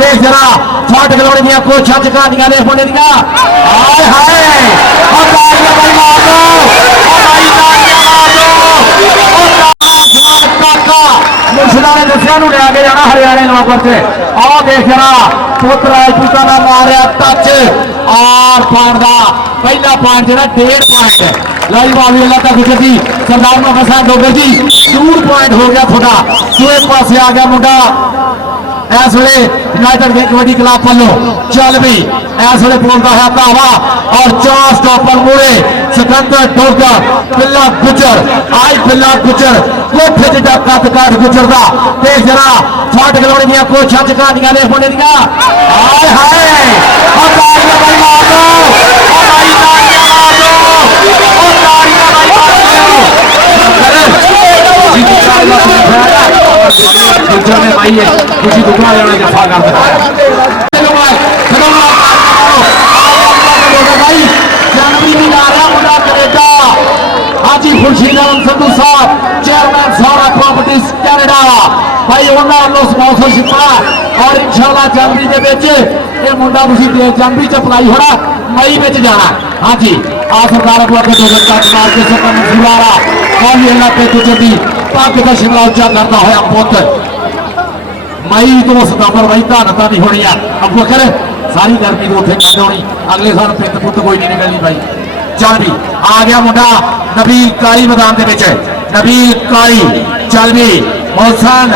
ते जरा फट गलोड़ी दियां कोशां चकानियां ने मुंडे दियां हाय हाय तालियां भाई मार दो भाई तालियां मार दो काका मुर्शदा ने दसिया नूं ले के जाना हरियाणे नवाबपुर से आ देख जरा पुत्र राजपूता ने मारिया टच और पॉइंट का पहला पॉइंट जो 1.5 पॉइंट लाई बावी अल्लाह तक गुजरी सरदार मोहम्मद हसन डोगर जी दूर पॉइंट हो गया थोड़ा दूसरे पासे आ गया मुंडा इस वे यूनाइटेड कबड्डी क्लब वालों चल भी इस वे बोलता है धावा और 4 स्टॉपर मुड़े सिकंदर डोगर पिल्ला गुजर आई पिल्ला गुजर कोठे जिदा कद काट गुजरदा ते जरा फट गलोड़ी दियां कोशां चकानियां ने मुंडे दियां हाय हाय तालियां भाई मार दो भाई तालियां मार दो तालियां भाई गुजर ने भाई है किसी दूसरा लेने जफा कर दिखाया भाई जनवरी में जा रहा मुंडा कनेडा हाजी खुर्शीद आलम संधू साहब चेयरमैन सौरा प्रॉपर्टीज कैनेडा भाई उन्होंने स्पॉन्सरशिप और इंशाल्लाह जनवरी के बेच ये मुंडा जनवरी च अप्लाई होना मई में जाना हाँ जी आ सरकार को अगर मार के सकता मंसूरा कौन इलाके गुजरती पग का शिमला उच्चा करता होया पुत्र मई तो सितंबर मई धानता नहीं होनी है अब कर सारी गर्मी तो उठे कद होनी अगले साल पित पुत कोई नहीं निकलनी भाई चल भी आ गया मुंडा नबील कारी मैदान के नबील कारी चल भी मोहसन आ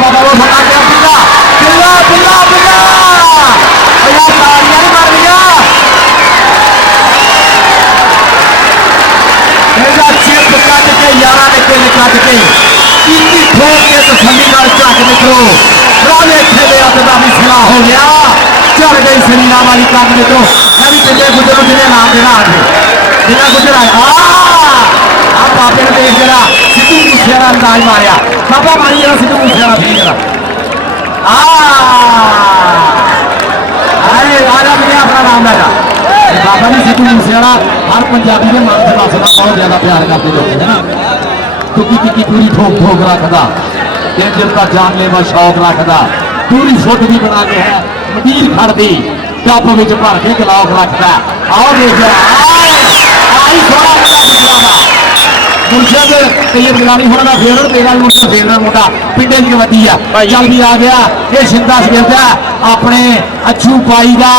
पता वो बना गया बिल्ला बिल्ला बिल्ला बिल्ला भैया तालियां मार दिया मेरा चिप कट के यारा निकल कट के इतनी ठोक के तसल्ली नाल झट निकलो रावे खेले अदा भी सिला हो गया चढ़ गई शरीरा वाली कट निकलो मैं भी पिछले गुजर जिन्हें नाम देना आज बिना गुजर आया आप बाबे ने देख जरा सिद्धू मूसेवाला अंदाज मारिया बाबा मारी जरा सिद्धू मूसेवाला भी जरा अरे राजा मुझे अपना नाम लेगा बाबा जी सिद्धू मूसेवाला हर पंजाबी के मन से वासना बहुत ज्यादा प्यार करते लोग है ना टुकी टिकी पूरी ठोक ठोक रखता दिल का जानलेवा शौक रखता पूरी फुट भी बना के है मदीर खड़ दी टप में भर के गलाफ रखता आओ देख आई मुर्शद तैयब गिलानी होना का फेवरेट तेरा मुर्शद फेवरेट मुंडा पिंडे की कबड्डी है चल भी आ गया ये शिंदा सवेरदा अपने अच्छू पाई का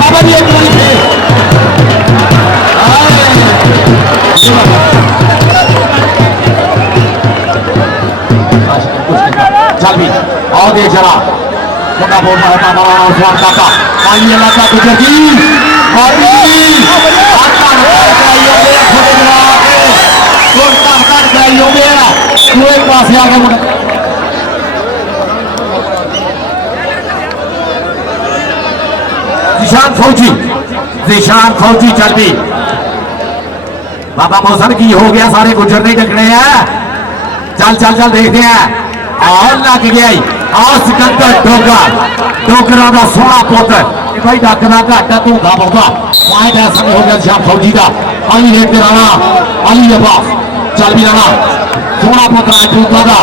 बाबा जी एक चल भी आओ दे जरा मुंडा बोल रहा था हमारा उस्मान काका मानी अल्लाह का गुजरगी एक पास आ गया मुंडा जिशान फौजी चल भी बाबा मौसम की हो गया सारे गुजर नहीं देखने हैं चल चल चल देखते हैं और लग गया आओ सिकंदर डोगरा का सोना पुत्र भाई डकना घट धोंदा बहुता पॉइंट ऐसा नहीं हो गया जिशान फौजी का अली देखते राणा अली अब्बास चल भी राणा सोना पुत्र राजपूता का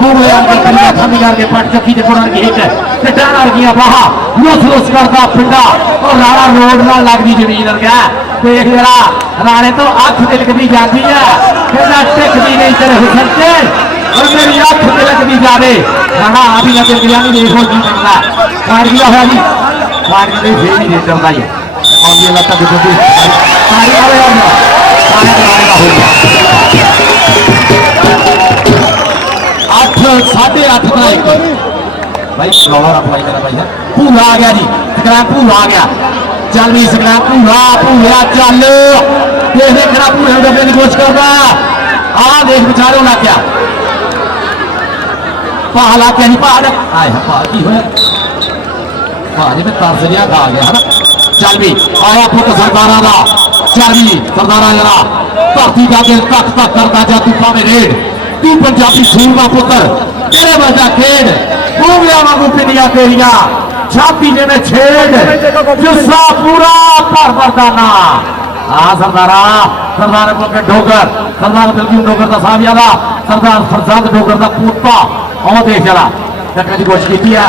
पूरे अंदर खंड करके पट चक्की के पुरान की हिट पिंडा वर्गिया बाहा लुस लुस करता पिंडा और राणा रोड ना लगती जमीन वर्गा देख जरा राणे तो अख तिलकती जाती है कहना टिकती नहीं तेरे हुसन से और मेरी अख तिलकती जावे राणा आप ही तिलक जानी देखो की बनना मार दिया है जी मार के फेर ही दे चलता है और ये लगता है कि सारी वाले सारे राणे का हो गया 8.5 का एक भाई फ्लावर अप्लाई करा भाई पूरा आ गया जी स्क्रैप पूरा आ गया चल भी स्क्रैप पूरा चल देख खड़ा पूरे डबे की कोशिश करता आ देख बेचारे होना क्या पहा ला क्या नहीं पहा आए पहा की होया भाजी में तरस जिहा खा गया है ना। चल भी आया पुत सरदारा दा, चल भी सरदारा जरा धरती का दिल तक तक करता जा, तू भावे रेड, तू पंजाबी सूर का पुत्र, तेरे वर्गा खेड मूंगिया वांगू पिंडियां तेरिया छाती जिवें छेड़ जुस्सा पूरा भर भरदाना। हाँ सरदारा, सरदार बोल डोगर, सरदार दिलजीत डोगर का साहबियादा, सरदार फरजाद डोगर का पुत्ता और देख जरा देखने की कोशिश की है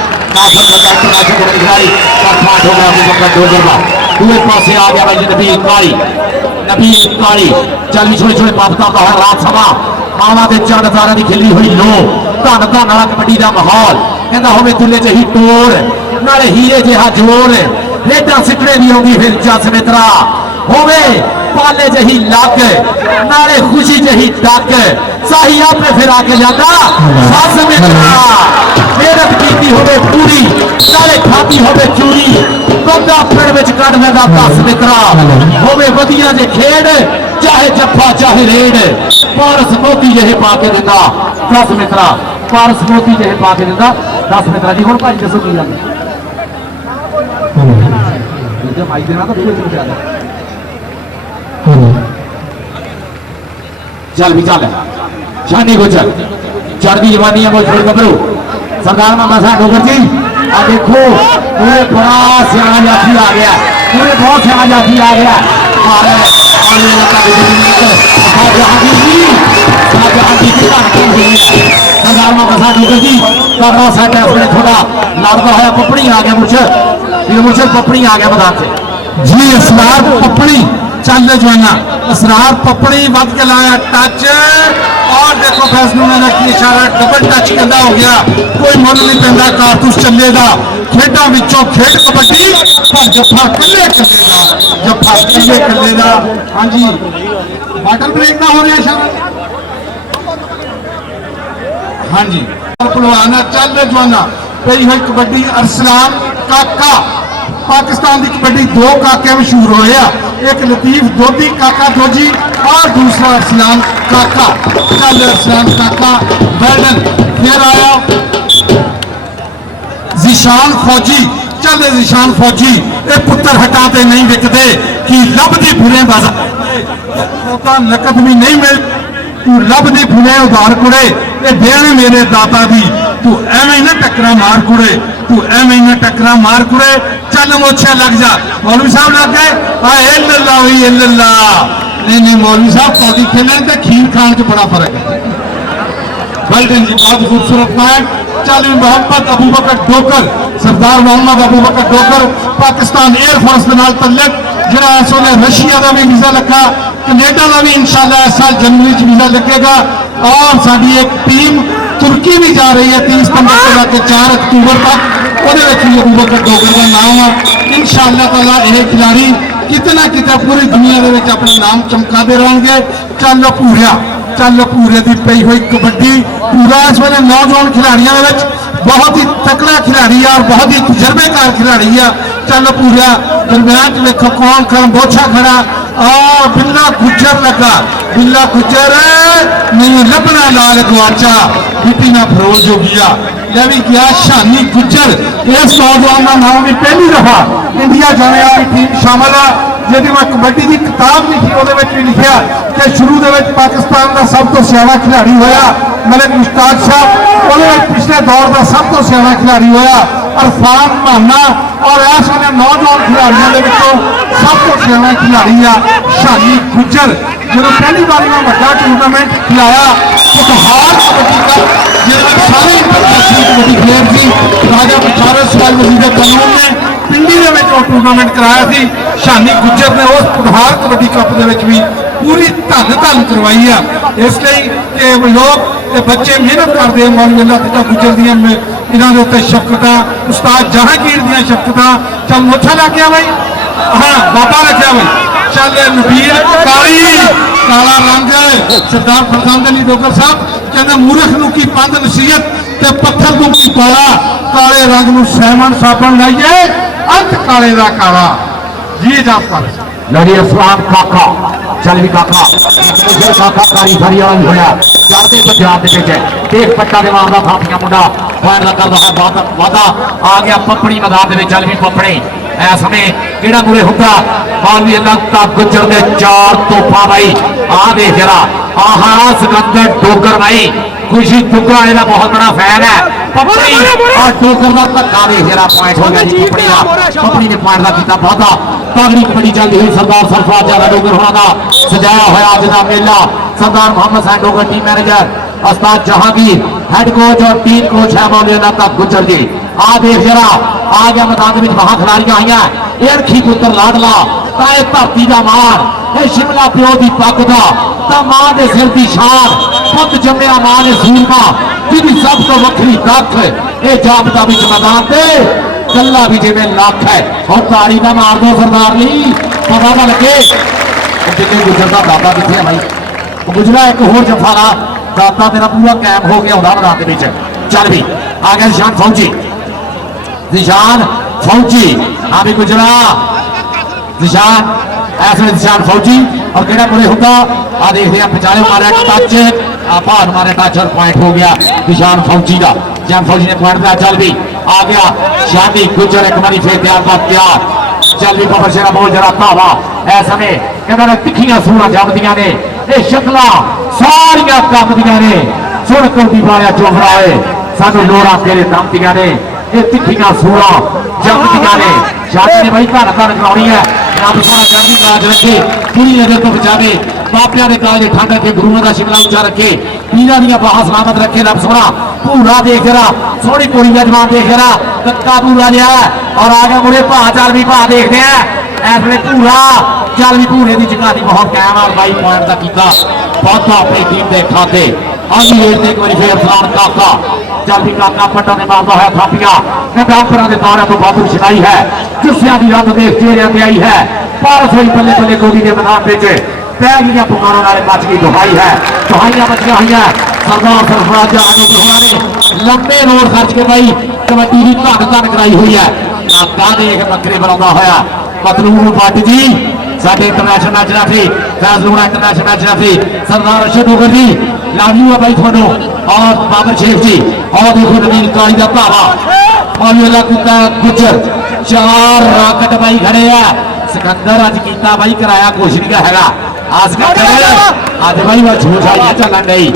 दूसरे पास आ गया भाई नबी काली, नबी काली चल भी छोटे छोटे बाबता का है रात समा मावा के चंद तारा की खिली हुई लो धन धन वाला कबड्डी का माहौल कहता होवे तुले जही टोर नाले हीरे जिहा जोर रेडा सिकड़े भी होगी फिर जस मित्रा होवे पाले जही लग नाले खुशी जही डक साही आपने फिर आके जाता सस मित्रा मेहनत की होवे पूरी नाले खाती होवे चूरी बंदा पिंड विच कढ देंदा 10 मित्रा होवे वधिया जे खेड चाहे जफ्फा चाहे रेड पारस मोती जहे पा के दिंदा 10 मित्रा पारस मोती जहे पा के दिंदा 10 मित्रा जी हुण भाई दसो की गल जब भाई देना तो बिल्कुल चल चल भी चल शानी को चल चढ़ती जवानी है वो छोड़ गबरू सरदार मामा साहब डोगर जी आ देखो पूरे बड़ा सियाना जाफी आ गया पूरे बहुत सियाना जाफी आ गया सरदार मामा साहब डोगर जी करना सेट है थोड़ा लड़ता है पपड़ी आ गया मुझे पपड़ी आ गया मैदान से जी असरार पपड़ी चल जवाना असरार पपड़ी वध के लाया टच और देखो फैसलों ने की इशारा डबल टच कहता हो गया कोई मुल नहीं पैंदा कारतूस चलेगा खेडा विचों खेड कबड्डी पर जफा कल्ले चलेगा जफा कल्ले कल्लेगा। हाँ जी वाटर ब्रेक ना हो रहा इशारा। हाँ जी पहलवान चल जवाना पई हुई कबड्डी अरसलान काका पाकिस्तान की कबड्डी 2 काके मशहूर होया एक लतीफ दोधी काका दोजी और दूसरा अरसलान काका। चल अरसलान काका बैडन फिर आया जिशान फौजी चल जिशान फौजी ये पुत्र हटाते नहीं विकते कि लभदी फुले बाजार नकद भी नहीं मिल तू लभदी फुले उधार कुड़े ये देने मेरे दाता दी तू एवं ना टकरा मार कुड़े तू एवं ना टकरा मार कुड़े चल मोछे लग जा। मौलवी साहब लग गए नहीं मौलवी साहब कौड़ी खेलने तो खीर खाने से बड़ा फर्क है। वेल्डन जी बहुत खूबसूरत मैच। चल मोहम्मद अबू बकर डोकर सरदार मोहम्मद अबू बकर डोकर पाकिस्तान एयरफोर्स के नाल तल्लक जिहड़ा इस वेले रशिया का भी वीजा लगा कनेडा का भी इंशाअल्लाह इस साल जनवरी वीजा लगेगा और साडी एक टीम तुर्की भी जा रही है 30 सितंबर से लेकर 4 अक्टूबर तक ਉਹਦੇ ਵਿੱਚ ਵੀ अबू बकर डोगर का नाम है इंशाअल्लाह ताला यह खिलाड़ी कितना कितना पूरी दुनिया के विच अपना नाम चमकाते रहेंगे। चल पूरे की पई हुई कबड्डी पूरा इस वे नौजवान खिलाड़ियों बहुत ही तकड़ा खिलाड़ी है और बहुत ही तजर्बेकार खिलाड़ी है। चल पूरा दरम्यान देखो कौन कर बोछा खड़ा और बिल्ला गुज्जर लगा बिल्ला गुज्जर नहीं लभना लाल गुआचा बिटी ना फरोल जो गया यह भी गया शानी गुज्जर इस नौजवान का नाम भी पहली दफा इंडिया जाने वाली टीम शामिल है जिहदी मैं कबड्डी की किताब लिखी वो भी लिखा कि शुरू के पाकिस्तान का सब तो सियाना खिलाड़ी होया मलिक मुश्ताक साहब वो पिछले दौर का सब तो सियाना खिलाड़ी होया अरफान माना और इस वे नौजवान खिलाड़ियों सब तो सियाना खिलाड़ी है शानी गुज्जर जो पहली बार मैं बड़ा टूर्नामेंट खिलाया उपहार कबड्डी का जिसमें सारे इंटरनेशनल कबड्डी प्लेयर थी राजा मुशारफ सवाल वजीर कानून ने पिंडी के टूर्नामेंट कराया थी शानी गुज्जर ने उस उपहार कबड्डी कप भी पूरी धन करवाई है इसलिए कि लोग बच्चे मेहनत करते हैं मौलवी अल्लाह गुज्जर दियां इन्होंने उत्ते शफकत उस्ताद जहांगीर दियां शफकत चल मोछा लग गया भाई हाँ बाबा रखा भाई चल नबीर काली काला रंग सरदार फरजाद अली डोगर साहब कहते मूर्ख नूं की पंध नसीहत ते पत्थर नूं की काला काले रंग नूं सैमन साबण लाइए अंत काले दा काला जी जाफर लड़ी असलाम काका चल भी काका काका कारी सारी वाला भी होया जाते पंजाब के देख पट्टा दे मारदा थापियां मुंडा फायर करदा है वादा आ गया पपड़ी मैदान दे चल भी पपड़ी ऐ समय केड़ा मुरे हुंदा मौलवी अल्लाह गुजर दे चार तोहफा भाई आ देख जरा आहा सिकंदर डोगर भाई खुशी टुकड़ा ਇਹਦਾ बहुत बड़ा फैन है पपड़ी और डोगर का धक्का देख जरा पॉइंट हो गया जी पपड़ी का पपड़ी ने पॉइंट का किया बहुत तगड़ी कबड्डी चलती हुई सरदार सरफराज ज्यादा डोगर होना का सजाया हुआ अज का मेला सरदार मोहम्मद सैन डोगर टीम मैनेजर उस्ताद जहांगीर हेड कोच और टीम कोच है मौलवी अल्लाह गुजर जी आ देख जरा आ गया मैदान में वहां खिलाड़ियां आई एरखी पुत्र लाडला ताए धरती का मान ये शिमला प्यो की पग का मां के सिर की शान पुत जम्मिया मां ने सूरमा जिंदी सब तो वखरी दख ये जापता बिच मैदान से कला भी जिम्मे लख है और ताड़ी का मार दो सरदार नहीं पता ना लगे जिन्हें गुजरता दादा कितने है भाई गुजरा एक होर जफारा दाता तेरा पूरा कैम हो गया होगा मैदान के चल भी आ गया निशान फौजी निशान फौजी हाँ भी गुजरा निशान ऐसे निशान फौजी और केड़ा पूरे होगा आ देखते हैं पिछाड़े मारे टच भार मारे टच और पॉइंट हो गया निशान फौजी का निशान फौजी ने पॉइंट दिया चल भी आ गया शादी गुजर एक बारी फिर तैयार चल भी बाबा शेरा बोल जरा धावा ऐसा में कहते तिखियां सूरा जमदियां ने ये शक्ल सारिया कंबदियां ने सुन कर पाया चोफराए सानू लोड़ा तेरे दमदियां ने ये तिखियां सूरा जमदियां ने शादी ने भाई घर घर करानी है रब सोना चढ़ती काज रखे पूरी नजर तो बचावे मापिया के काज ठंड रखे गुरुओं का शिमला उच्चा रखे पीरा दियां बाहां सलामत रखे रब सोना पूरा देख जरा सोहनी कुड़ी का जवान देख जरा कक्का पूरा लिया और आगे मुड़े भा चल भी भा देखते हैं ऐसे पूरा चल भी पूरे की जगह की बहुत कैम और बाई पॉइंट का किया बहुत अपनी टीम के खाते आधी रेट से एक बार फिर फलान काका चल भी काका पट्टा ने मारता है थापियां डांपरा के तारे तो बाबू छिड़ाई है जुस्सिया की रंग देख चेहरे पे आई है पारस हुई बल्ले बल्ले गोली के मैदान में पैगियां पुकारों वाले बच की दुहाई है दुहाइयां बचिया हुई है सरदार सरफराज अनुग्रह ने लंबे रोड खर्च के भाई कबड्डी की धन धन कराई हुई है काका देख बकरे बनाता होया मतलूब भट्ट जी साडे इंटरनेशनल मैच रफी फैसलूना international match Rafi Sardar Arshad Dogar ji love you है भाई थोनों और बाबर शेख जी और देखो नवीन काली का भावा मौलवी अल्लाह गुजर चार रॉकेट भाई खड़े है सिकंदर अज किया भाई कराया कुछ नहीं हैगा आज अज भाई वह छो छाई चलन गई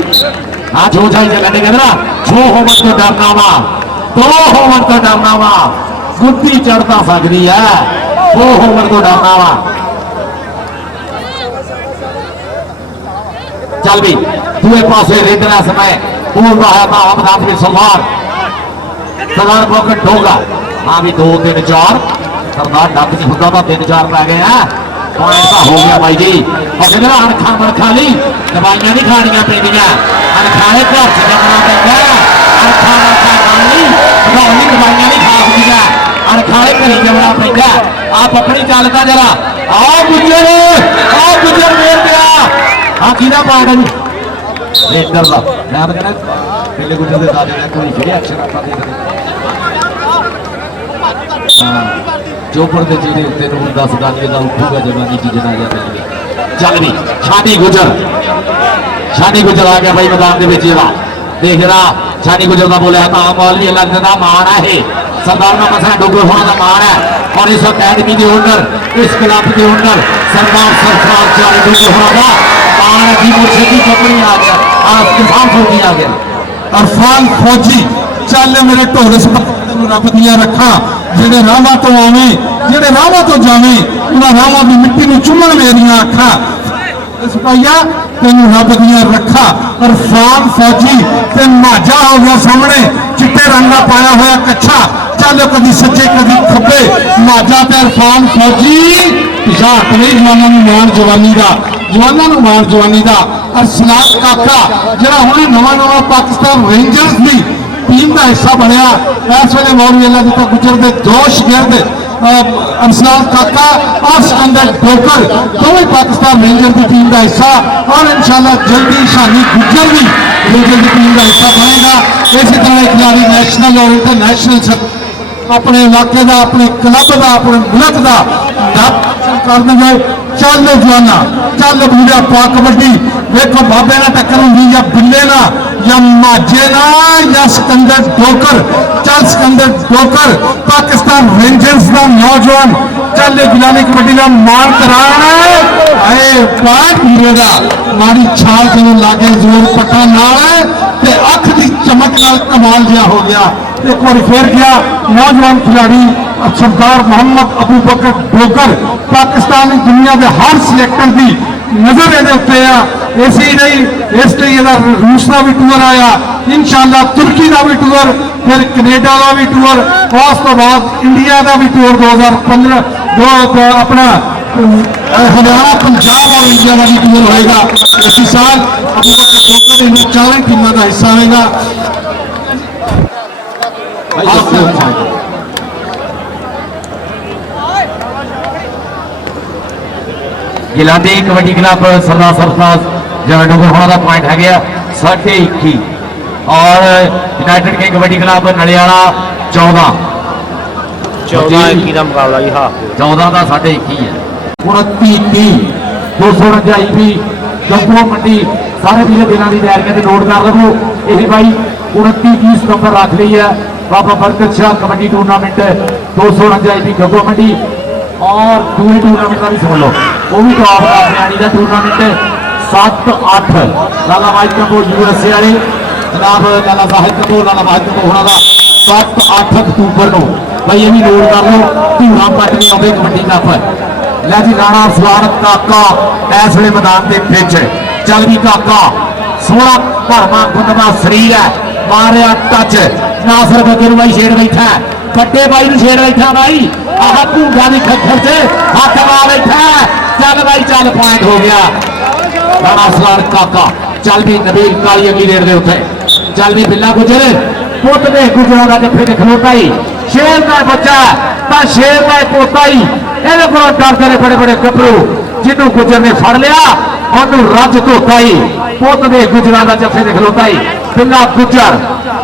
हाँ छो छाई चलन गई कहते ना छो होवन तो डरना वा दो होवन तो डरना वा गुद्दी चढ़ता सकती है दो होवन तो डरना वा चल भी दूसरे पासे रेडर समय बोल रहा है था अमदाद में सरदार पॉकेट होगा हाँ भी 2 3 4 सरदार डक नहीं होता था 3 4 पै गए हैं पॉइंट का हो गया भाई जी और कहते अणखा मणखा ली दवाइयां नहीं खानिया पैदियां अणखाने घर च जमना पैंदा अणखा मणखा खानी दवाइयां नहीं खा सकदियां अणखाने घरी जमना पैंदा आप अपनी चलता जरा आओ गुजर मेर गया हाँ किहदा पॉइंट है जी रेडर का मैं तो कहना पहले गुजर के दादे ने कोई फिर एक्शन आता दे चोपर के चेहरे उत्ते नूर दस गालियां का उठूगा जवानी की जनाजा पहले चल भी शादी गुजर आ गया भाई मैदान देख रहा शादी गुजर का बोलिया था मौलवी अल्लाह का मान है सरदार मोहम्मद सैन डोगर होने का मान है और इस अकेडमी के ओनर इस क्लब के ओनर सरदार सरफराज चारी डोगर होने का मान की मुर्शदी कंपनी आ गया आज किसान फौजी आ गया अरफान फौजी चल मेरे ढोल रब दिया रखा जेडे रावा तो आवे जेडे रावा तो जावे उन्हें रावा की मिट्टी में चुमन मेरिया अखा सिपाहिया तेन रब दिया रखा अरफान फौजी तेन माजा हो गया सामने चिट्टे रंग का पाया हुआ कच्छा चल कभी सच्चे कभी खब्बे माजा ते अरफान फौजी पिछाड़ नहीं जवानों मान जवानी का जवानों मान जवानी का अरसलात काका जरा हमने नवा पाकिस्तान रेंजर्स की टीम का हिस्सा बनया इस वे मौलवी अल्लाह गुजर के दोष गिरद अरसलात काका और सिकंदर डोगर दोवें पाकिस्तान रेंजर की टीम का हिस्सा और इंशाल्लाह जल्दी शानी गुजर भी रेंजर की टीम का हिस्सा बनेगा इसी तरह खिलाड़ी नेशनल और इंटरनेशनल अपने इलाके का अपने क्लब का अपने मुल्क का कर देंगे। चल जवाना चल बूढ़ा पा कबड्डी देखो बाबे ना टक्कर होंगी या बिल्ले ना या माजे ना या सिकंदर डोकर। चल सिकंदर डोकर पाकिस्तान रेंजर्स का नौजवान चल गिलानी कबड्डी का मान कराना आए पाठ मिलेगा मारी छाल चलो लागे जोर पट्टा नाल ते अख की चमक नाल कमाल जिहा हो गया। एक बार फिर गया नौजवान खिलाड़ी सरदार मोहम्मद अबू बकर डोकर पाकिस्तान की दुनिया के हर सिलेक्टर की नजर ये उत्ते आ। ऐसे ही नहीं इसलिए रूस का भी टूर आया इंशाअल्लाह तुर्की का भी टूर फिर कनेडा का भी टूर और उस तो बाद इंडिया का भी टूर 2015 अपना हरियाणा पंजाब और इंडिया का भी टूर होएगा। इसी साल अबू बकर डोकर इन 4 टीमों का हिस्सा होगा। गिलानी कबड्डी क्लब सरदार सरफराज डोगर होना का पॉइंट है गया 21 और यूनाइटेड किंग कबड्डी क्लब नलियाला 14 का मुकाबला जी। हाँ 14 का 21 है 29 249 भी जम्मू मंडी सारे पीले दिनों की तैयारियां से नोट कर लो। ये भाई 29 सितंबर रख ली है बाबा बरकत शाह कबड्डी टूर्नामेंट 249 भी जम्मू मंडी और दूसरी टूर्नामेंट का भी सुन लो वो भी टॉप हरियाणी का टूर्नामेंट 7-8 लाला भाई कपूर यूएसए वाले जनाब लाला साहिब कपूर लाला भाई कपूर होना का 7-8 अक्तूबर को भाई ये भी नोट कर लो धूरा पट नहीं आते कबड्डी कप लै जी राणा स्वागत काका इस वे मैदान के पिच चल भी काका सोहना भरवा गुंदवा शरीर है मारिया टच नासर बगे भाई छेड़ बैठा है बड़े भाई छेड़ बैठा भाई आह भूंगा की खखर से हाथ ला बैठा चल भाई चल पॉइंट हो गया राणा सलार काका चल भी नबील काली अगी रेड दे उत्ते चल भी बिल्ला गुजर पुत दे गुजरा का जफे ते खलोता ही शेर का बच्चा ता शेर का पोता ही ਇਹਦੇ ਕੋਲੋਂ ਡਰਦੇ ਨੇ बड़े बड़े ਗੱਭਰੂ ਜਿਹਨੂੰ ਗੁਜਰ ਨੇ ਫੜ ਲਿਆ ਉਹਨੂੰ ਰੱਜ ਧੋਤਾ ਹੀ ਪੁੱਤ ਦੇ ਗੁਜਰਾਂ ਦਾ ਜੱਫੇ ਦੇ ਖਲੋਤਾ ਹੀ ਬਿੱਲਾ ਗੁਜਰ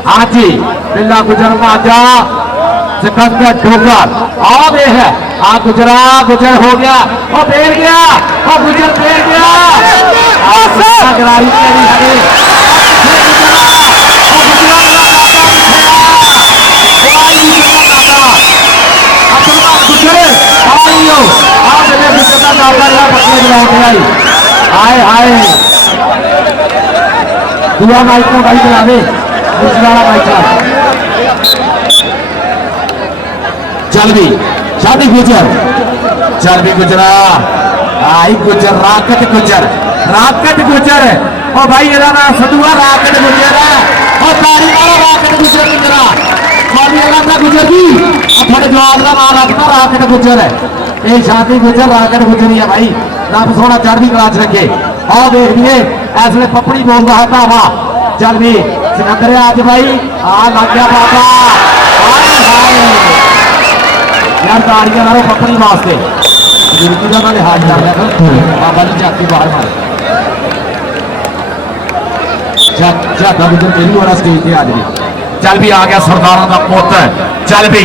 ਹਾਂਜੀ ਬਿੱਲਾ ਗੁਜਰ ਮਾਜਾ सिकंदर डोगर आ दे है आ गुजरा गुजर हो गया और बेर गया और गुजर बेर गया गरारी आए आए दुआ माइक को भाई चला दे दूसरा माइक चल भी शादी गुजर चल भी गुजरा आई गुजर राकट गुजर ओ भाई ये ना सदुआ राकट गुजर ओ तारी मारा राकट गुजर गुजरा मारी ना गुजर जी अपने जवाब का नाम रखता राकट गुजर है ये शादी गुजर राकट गुजरी है भाई रब सोना चढ़दी क्लास रखे और देख लिए ऐसे पपड़ी बोल रहा था वाह चल भी सिकंदर आज भाई आ लग गया बाबा यार ताड़ियां मारो पपड़ी वास्ते बुजुर्ग का लिहाज कर लिया बाबा की झाकी बाहर मार झाका बुजुर्ग पहली बार स्टेज पे आज भी चल भी आ गया सरदारों का पुत चल भी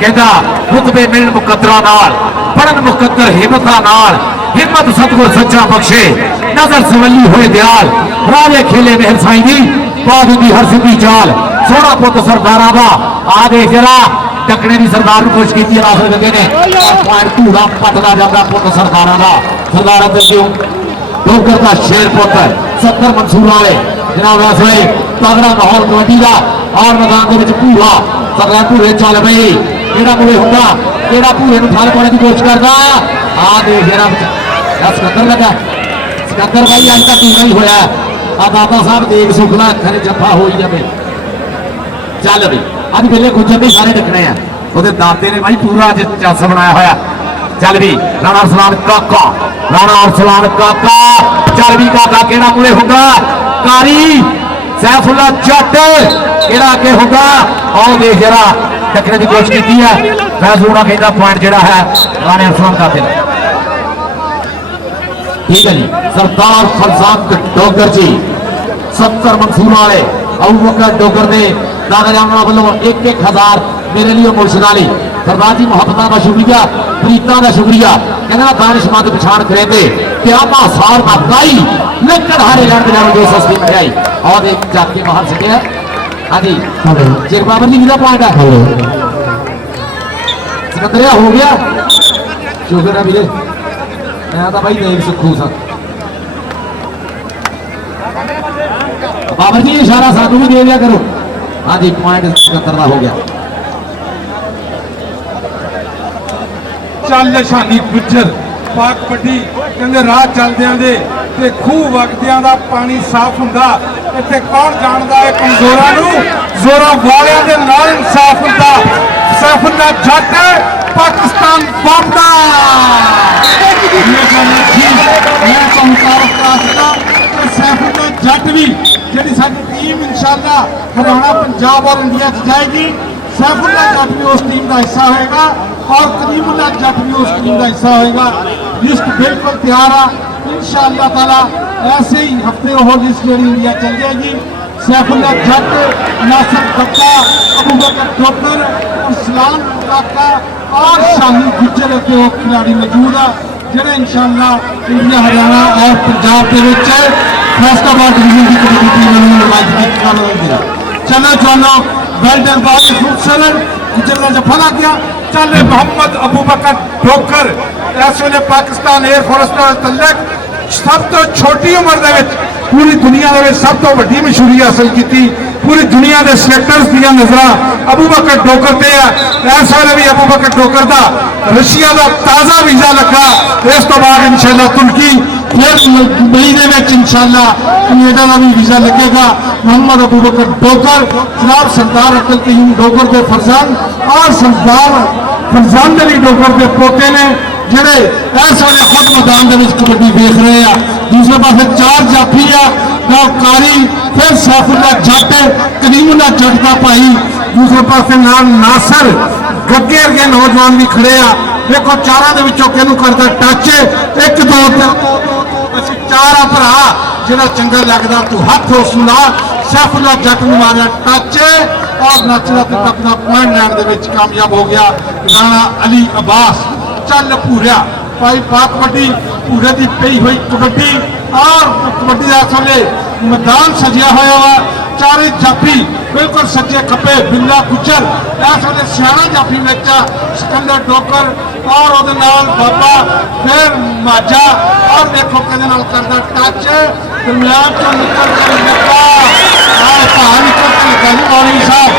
कहता रुतबे मिलन मुकद्दरा नाल पढ़न मुकद्दर हिम्मत सतगुर सच्चा बख्शे नजर सवली होए दयाल राजे खेले मेहर साईं दी बादू दी हर सिद्धी चाल सोहना पुत सरदारा दा आ देख जरा टकने की सरदार कोशिश की नासर गगे ने धूड़ा पटदा जाता पुत सरदारा का सरदार डोगर का शेर पुत 70 मंसूर वाले जनाब वैसे तगड़ा माहौल कबड्डी का और मैदान के भूरा सरदार भूरे चल पई केड़ा मुड़े होंदा केड़ा भूरे ठल पाने की कोशिश करता आ देख जरा सिकंदर लगा सिकंदर भाई अज तक टूरा ही होया आ दादा साहब देख सुखना खरे जफा हो ही जाए चल भी अज वेले गुजर भी सारे टकने हैं ਉਹਦੇ ਦਾਤੇ ਨੇ ਭਾਈ ਪੂਰਾ ਜੱਸ ਬਣਾਇਆ ਹੋਇਆ ਚੱਲ ਵੀ ਰਾਣਾ ਅਰਸਲਾਨ ਕਾਕਾ ਚੱਲ ਵੀ ਕਾਕਾ ਕਿਹੜਾ ਮੂਲੇ ਹੁੰਦਾ ਕਾਰੀ ਸੈਫੁੱਲਾ ਜੱਟ ਕਿਹੜਾ ਅੱਗੇ ਹੁੰਦਾ ਆਓ ਦੇਖ ਜਰਾ ਟੱਕਰੇ ਦੀ ਕੋਸ਼ਿਸ਼ ਕੀਤੀ ਹੈ ਫੈਸਲੂਣਾ ਕਹਿੰਦਾ ਪੁਆਇੰਟ ਜਿਹੜਾ ਹੈ ਰਾਣਾ ਅਰਸਲਾਨ ਕਾਕੇ ਦਾ ठीक है जी सरदार फरजाद डोगर जी 70 मंसूर वाले अबू बकर डोगर ने दादा जामना वालों 1-1000 मेरे लिए मुर्शिद अली सरदार जी मोहब्बत का शुक्रिया प्रीता का शुक्रिया कहना दानिशमंद पछाण करे थे प्यामा सार का काई लकड़ हारे लड़ के जो सस्ती मिठाई और एक जाके बाहर से गया। हाँ जी चेक बाबर जी कितना पॉइंट है सिकंदरिया हो गया शुक्र है वीरे मैं तो भाई नहीं सुखू सा बाबर जी इशारा सानू भी दे दिया करो। हाँ जी पॉइंट सिकंदर का हो गया। ਚੱਲ ਨਿਸ਼ਾਨੀ ਗੁੱਜਰ ਪਾਕ ਪੱਟੀ ਕਹਿੰਦੇ ਰਾਹ ਚੱਲਦਿਆਂ ਦੇ ਤੇ ਖੂਹ ਵਗਦਿਆਂ ਦਾ ਪਾਣੀ ਸਾਫ਼ ਹੁੰਦਾ। ਇੱਥੇ ਕੌਣ ਜਾਣਦਾ ਹੈ ਕਮਜ਼ੋਰਾਂ ਨੂੰ ਜ਼ੋਰਾਂ ਵਾਲਿਆਂ ਦੇ ਨਾਲ ਇਨਸਾਫ ਹੁੰਦਾ। ਸੈਫੁੱਲਾ ਜੱਟ ਪਾਕਿਸਤਾਨ ਬੰਦਾ ਮੈਂ ਤੁਹਾਨੂੰ ਤਾਰਫ ਕਰਾ ਸਕਾਂ ਕਿ ਸੈਫੁੱਲਾ ਜੱਟ ਵੀ ਜਿਹੜੀ ਸਾਡੀ ਟੀਮ ਇਨਸ਼ਾਅੱਲਾ ਹਰਿਆਣਾ ਪੰਜਾਬ ਔਰ ਇੰਡੀਆ 'ਚ ਜਾਏਗੀ सैफुल्ला जट भी उस टीम का हिस्सा होगा और करीमुल्ला जट भी उस टीम का हिस्सा होगा। लिस्ट बिल्कुल तैयार है इंशाअल्लाह ताला ऐसे ही हफ्ते वो लिस्ट जी इंडिया चल जाएगी। सैफुल्ला जट नासिर बक्का अबू बकर डॉक्टर इस्लाम काका और शानी गुज्जर के वो खिलाड़ी मौजूद है जिन्हें इंशाअल्लाह इंडिया हरियाणा और पंजाब के फैसलाबाद डिवीजन की कबड्डी टीम ने चलो चलो वेल्डन बागी खूबसूरत गुजर का जफा लग गया। चल मोहम्मद अबू बकर डोकर इस वे पाकिस्तान एयरफोर्स तलक सब तो छोटी उम्र पूरी दुनिया सब तो वड्डी मशहूरी हासिल की पूरी दुनिया के सिलेक्टर्स दियां नजर अबू बकर डोकर पे है। इस वे भी अबू बकर डोकर का रशिया का ताज़ा वीजा लगा। इस तो बाद इंशाअल्लाह तुर्की फिर मई इंशाअल्लाह कनेडा का भी वीजा लगेगा। मोहम्मद अबू बकर डोकर जनाब सरदार अब्दुल कयूम डोकर के फरजान और सरदार फरजान अली डोकर के पोते ने ਜਿਹੜੇ इस वे खुद मैदान के कबड्डी देख रहे हैं। दूसरे पास चार जाफी है कारी फिर सैफुल्ला जट करीमुल्ला जट का भाई दूसरे पास नासर गग्गे वर्गे नौजवान भी खड़े आ। देखो चारों के करता टच एक दो चार भरा जो चंगा लगता तू हाथ उस ला सैफुल्ला जट ने मारा टच और नचना अपना पॉइंट लैन के कामयाब हो गया। राणा अली अब्बास चल पूरा भाई पाक कबड्डी पूरे की पई हुई कबड्डी और कबड्डी का इस वे मैदान सजिया हुआ वा चारे जाफी बिल्कुल सज्जे खपे बिल्ला गुजर इस वे सियाणा जाफी में सिकंदर डोकर और वो बाबा फिर माजा और देखो कि करता टच दरम्यान चो निकल कर लगा निकल के लगा जी मौलवी साहब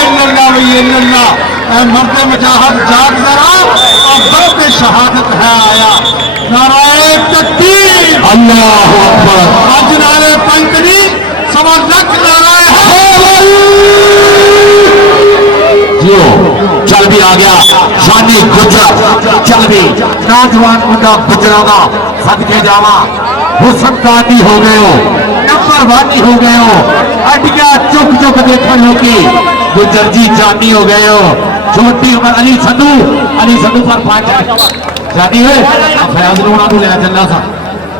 इल्लल्लाह वही इल्लल्लाह मर्द मुजाहिद जाग जरा और वक्त शहादत है आया। नाराए तकबीर अल्लाह अकबर आज नारे पंकनी सवा लख नाराए जियो चल भी आ गया शानी गुजर चल भी नौजवान मुंडा गुजरा का सदके जावा हुसन काटी हो गए हो नंबर वानी हो गए हो अटिया चुक चुक देखने लोगी गुजर जी जानी हो गए हो। छोटी उम्र अली संधू पर पांच है जानी है फैज लोना को लेना चलना सा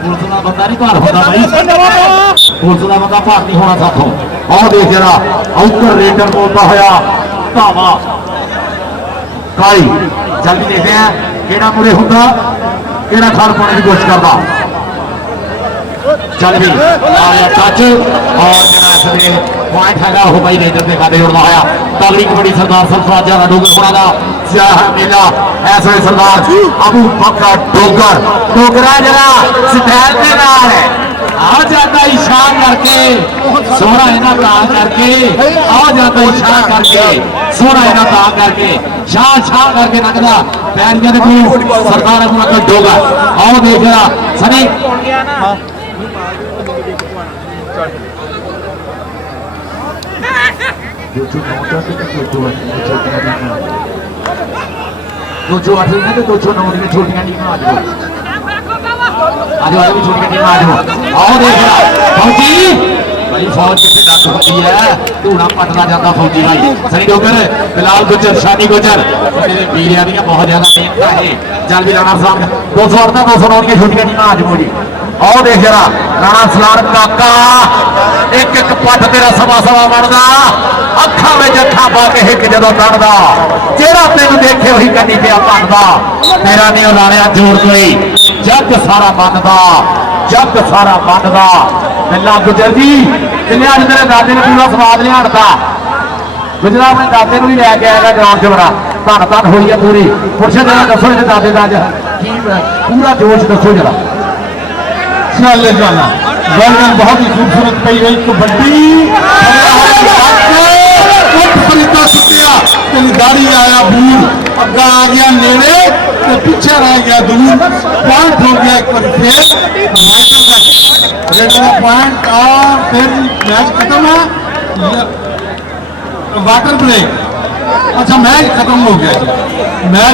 पुलिस का बंदा नहीं भार होता भाई पुलिस का बंदा भार नहीं होना साथों और देख जरा आउटर रेडर बोलता होया धावा काई जल्दी देखते हैं केड़ा मुरे होंदा केड़ा खान पाने की कोशिश करता चल भी आया टच और जरा पॉइंट है हो भाई रेडर के खाते उड़ना होया तगड़ी कबड्डी सरदार सरफराज का डोगर होना का मेला ऐसे सरदार अबू बकर डोगर डोगरा जरा स्टाइल के नाल आ जाता इशारा करके सोना इना ता करके आ जाता इशारा करके सोना इना ता करके शाह करके नगदा पैर के सरदार अबू बकर डोगर आओ देख जरा सनी दो आठ तो दो नौ में छोटियां टीम आ जाओ आज वाले भी छोटियां टीम आ जाओ आओ देख फौजी भाई फौज कितनी दस होती है धूड़ा पटना जाता फौजी भाई सनी डोगर बिलाल गुजर शानी गुजर वीरिया दी बहुत ज्यादा मेहनत है चल भी राणा साहब 200 209 की छोटियां टीम आ जाओ जी आओ देख जरा राणा सलार काका एक एक पट तेरा सवा सवा बनदा अखा में अखा पा के हिक जदों कढ़दा जेड़ा तेन देखे वही कन्नी पिया बनदा तेरा नहीं लाणिया जोड़ कोई जग सारा मनदा जग सारा मनदा मिला गुजर जी जिन्हें अज मेरे दादे ने पूरा स्वाद नहीं हटता गुजरा अपने दादे भी लैके आएगा ग्राउंड च बड़ा धन धन हुई है पूरी पुरशे जरा दसो इस दादे का की पूरा जोश दसो जरा चले जाना गर्दन बहुत ही खूबसूरत पई गई कबड्डी फरीदा सुटिया तेरी दाढ़ी आया बूढ़ अग्गा आ गया नेड़े तो पीछे रह गया दूर पॉइंट हो गया एक बार फिर रेड का पॉइंट और फिर मैच खत्म है वाटर ब्रेक अच्छा मैच खत्म हो गया मैच